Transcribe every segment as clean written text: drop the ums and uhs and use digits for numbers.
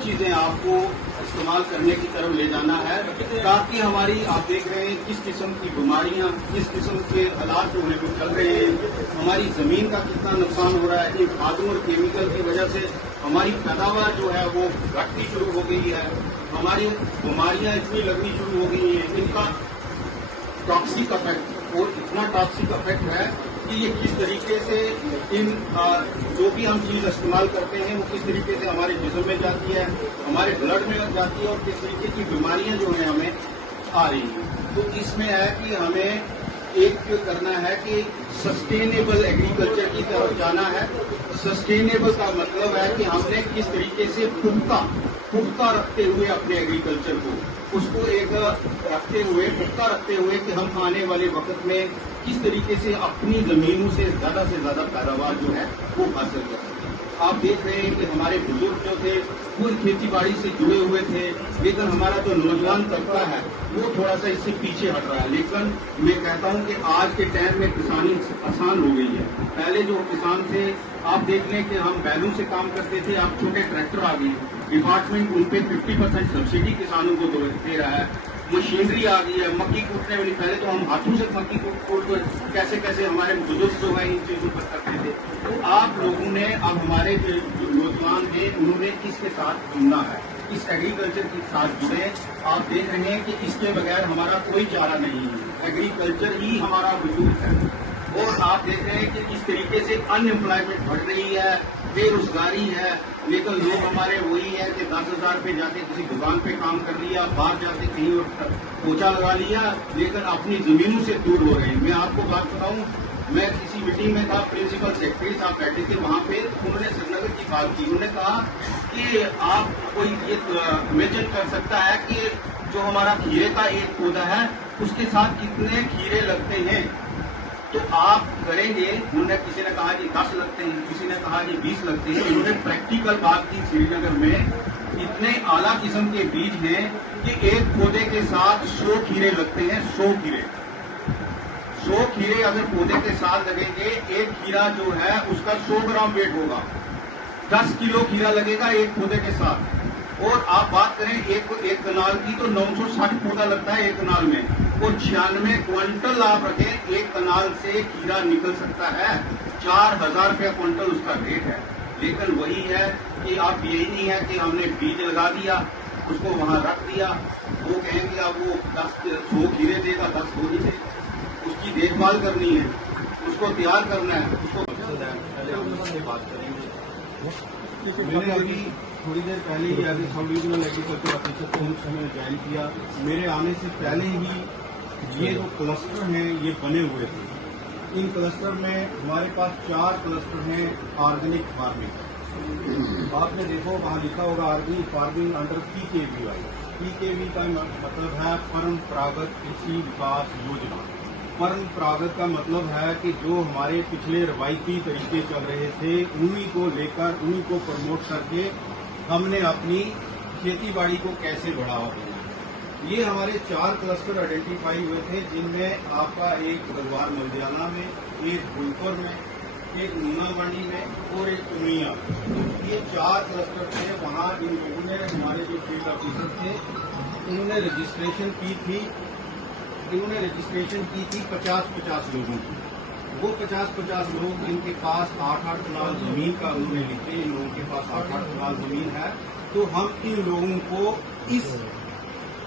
चीजें आपको इस्तेमाल करने की तरफ ले जाना है, ताकि हमारी आप देख रहे हैं किस किस्म की बीमारियां, किस किस्म के हालात होने को चल रहे हैं, हमारी जमीन का कितना नुकसान हो रहा है। इन खादों और केमिकल की वजह से हमारी पैदावार जो है वो घटनी शुरू हो गई है, हमारी बीमारियां इतनी लगनी शुरू हो गई हैं। इनका टॉक्सिक इफेक्ट और इतना टॉक्सिक इफेक्ट है कि ये किस तरीके से इन जो भी हम चीज इस्तेमाल करते हैं वो किस तरीके से हमारे जिस्म में जाती है, हमारे ब्लड में जाती है, और किस तरीके की बीमारियां जो है हमें आ रही हैं। तो इसमें है कि हमें एक करना है कि सस्टेनेबल एग्रीकल्चर की तरफ जाना है। सस्टेनेबल का मतलब है कि हमने किस तरीके से पुख्ता रखते हुए अपने एग्रीकल्चर को, उसको एक पुख्ता रखते हुए कि हम आने वाले वक्त में किस तरीके से अपनी जमीनों से ज्यादा पैदावार जो है वो हासिल कर सकें। आप देख रहे हैं कि हमारे बुजुर्ग जो थे वो खेती बाड़ी से जुड़े हुए थे, लेकिन हमारा जो नौजवान तबका है वो थोड़ा सा इससे पीछे हट रहा है। लेकिन मैं कहता हूं कि आज के टाइम में किसानी आसान हो गई है। पहले जो किसान थे आप देख लें कि हम बैलों से काम करते थे, आप छोटे ट्रैक्टर आ गए, डिपार्टमेंट उन पे 50% सब्सिडी किसानों को दे रहा है, मशीनरी आ गई है, मक्की कूटने वाली। पहले तो हम हाथों से मक्की कूट कैसे हमारे बुजुर्ग जो है इन चीजों पर करते थे। तो आप लोगों ने, अब हमारे जो नौजवान थे उन्होंने इसके साथ जुड़ना है, इस एग्रीकल्चर के साथ जुड़े। आप देख रहे हैं कि इसके बगैर हमारा कोई चारा नहीं है, एग्रीकल्चर ही हमारा वजूद है। और आप देख रहे हैं कि किस तरीके से अनएम्प्लॉयमेंट बढ़ रही है, बेरोजगारी है, लेकिन लोग हमारे वही है कि 10,000 पे जाके किसी दुकान पे काम कर लिया, बाहर जाके कहीं और पोछा लगा लिया, लेकिन अपनी जमीनों से दूर हो रहे हैं। मैं आपको बात बताऊं, मैं किसी मीटिंग में था, प्रिंसिपल सेक्रेटरी साहब बैठे थे वहां पे, उन्होंने श्रीनगर की बात की। उन्होंने कहा कि आप कोई ये इमेजिन कर सकता है कि जो हमारा खीरे का एक पौधा है उसके साथ कितने खीरे लगते हैं, तो आप करेंगे। उन्होंने किसी ने कहा कि 10 लगते हैं, किसी ने कहा कि 20 लगते हैं। उन्होंने प्रैक्टिकल बात की, श्रीनगर में इतने आला किस्म के बीज हैं कि एक पौधे के साथ 100 खीरे लगते हैं। 100 खीरे अगर पौधे के साथ लगेंगे, एक खीरा जो है उसका 100 ग्राम वेट होगा, 10 किलो खीरा लगेगा एक पौधे के साथ। और आप बात करें एक कनाल की, तो 960 पौधा लगता है एक कनाल में, और 96 क्विंटल आप रखें एक कनाल से खीरा निकल सकता है। 4,000 रुपया क्विंटल उसका रेट है। लेकिन वही है कि आप यही नहीं है कि हमने बीज लगा दिया, उसको वहां रख दिया, वो कहेंगे अब वो 100 खीरे देगा, 10 हो नहीं देगा। उसकी देखभाल करनी है, उसको तैयार करना है, उसको बात करेंगे। मैंने अभी थोड़ी देर पहले ही एज ए सब रीजनल एग्रीकल्चर ऑफिसर को मुख्य में ज्वाइन किया। मेरे आने से पहले ही ये जो क्लस्टर हैं ये बने हुए थे। इन क्लस्टर में हमारे पास 4 क्लस्टर हैं ऑर्गेनिक फार्मिंग। आपने देखो वहाँ लिखा होगा organic farming under PKVY। PKV का मतलब है परंपरागत कृषि विकास योजना। परंपरागत का मतलब है कि जो हमारे पिछले रवायती तरीके चल रहे थे उन्हीं को लेकर, उन्हीं को प्रमोट करके हमने अपनी खेती बाड़ी को कैसे बढ़ावा दिया। ये हमारे 4 क्लस्टर आइडेंटिफाई हुए थे, जिनमें आपका एक गलवार मलदियाना में, एक फुलपुर में, एक नूनावाड़ी में और एक उमिया। ये 4 क्लस्टर थे। वहाँ इन लोगों ने, हमारे जो फील्ड ऑफिसर थे, इन्होंने रजिस्ट्रेशन की थी 50-50 लोगों की। वो 50-50 लोग, इनके पास 8-8 कनाल जमीन का उन्होंने लिखे, इन लोगों के पास 8-8 कनाल जमीन है। तो हम इन लोगों को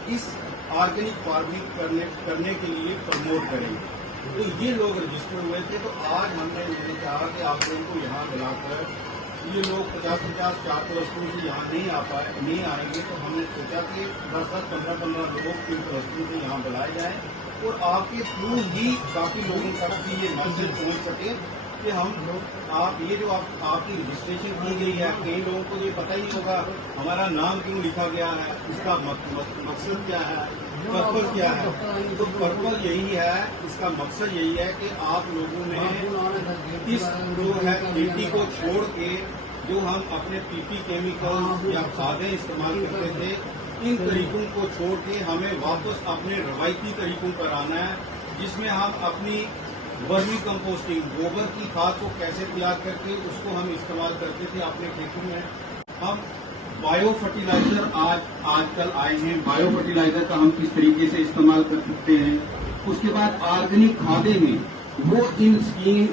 इस ऑर्गेनिक फार्मिंग करने के लिए प्रमोट करेंगे। तो ये लोग रजिस्टर हुए थे। तो आज हमने इन्होंने कहा कि आप लोगों को यहाँ बुलाकर, ये लोग 50-50 4 क्लस्टरों से यहाँ नहीं आएंगे, तो हमने सोचा कि 10-10, 15-15 लोग इन क्लस्टरों से यहाँ बुलाए जाएं और आपके थ्रू ही काफी लोगों तक भी ये मैसेज पहुंच सके कि आप ये जो आपकी रजिस्ट्रेशन की गई है, कई लोगों को ये पता ही नहीं होगा हमारा नाम क्यों लिखा गया है, इसका मकसद क्या है, पर्पज क्या है। तो पर्पज यही है, इसका मकसद यही है कि आप लोगों ने इस जो है खेती को छोड़ के जो हम अपने PP केमिकल या खादें इस्तेमाल करते थे, इन तरीकों को छोड़ के हमें वापस अपने रवायती तरीकों पर आना है, जिसमें हम अपनी वर्मी कंपोस्टिंग, गोबर की खाद को कैसे तैयार करके उसको हम इस्तेमाल करते थे अपने खेतों में। हम बायो फर्टिलाइजर आजकल आए हैं, बायो फर्टिलाइजर का हम किस तरीके से इस्तेमाल कर सकते हैं। उसके बाद ऑर्गेनिक खादें हैं, वो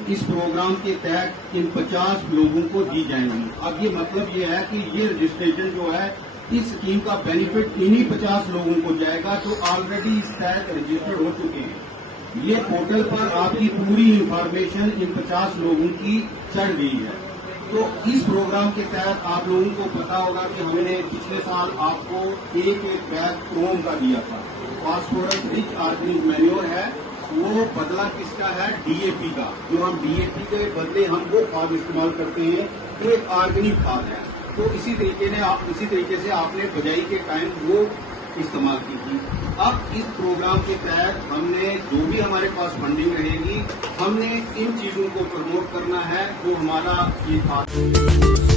इस प्रोग्राम के तहत इन 50 लोगों को दी जाएंगी। अब ये मतलब ये है कि ये रजिस्ट्रेशन जो है इस स्कीम का बेनिफिट इन्हीं 50 लोगों को जाएगा जो ऑलरेडी इस तहत रजिस्टर्ड हो चुके हैं। ये पोर्टल पर आपकी पूरी इंफॉर्मेशन इन 50 लोगों की चढ़ गई है। तो इस प्रोग्राम के तहत आप लोगों को पता होगा कि हमने पिछले साल आपको एक बैग क्रोम का दिया था। फास्फोरस रिच ऑर्गेनिक मैन्योर है, वो बदला किसका है? डीएपी का। जो हम डीएपी के बदले हम वो खाद इस्तेमाल करते हैं, एक ऑर्गेनिक खाद है। तो इसी तरीके से आपने बिजाई के टाइम वो इस्तेमाल की थी। अब इस प्रोग्राम के तहत हमने जो भी हमारे पास फंडिंग रहेगी, हमने इन चीजों को प्रमोट करना है। वो हमारा ये था।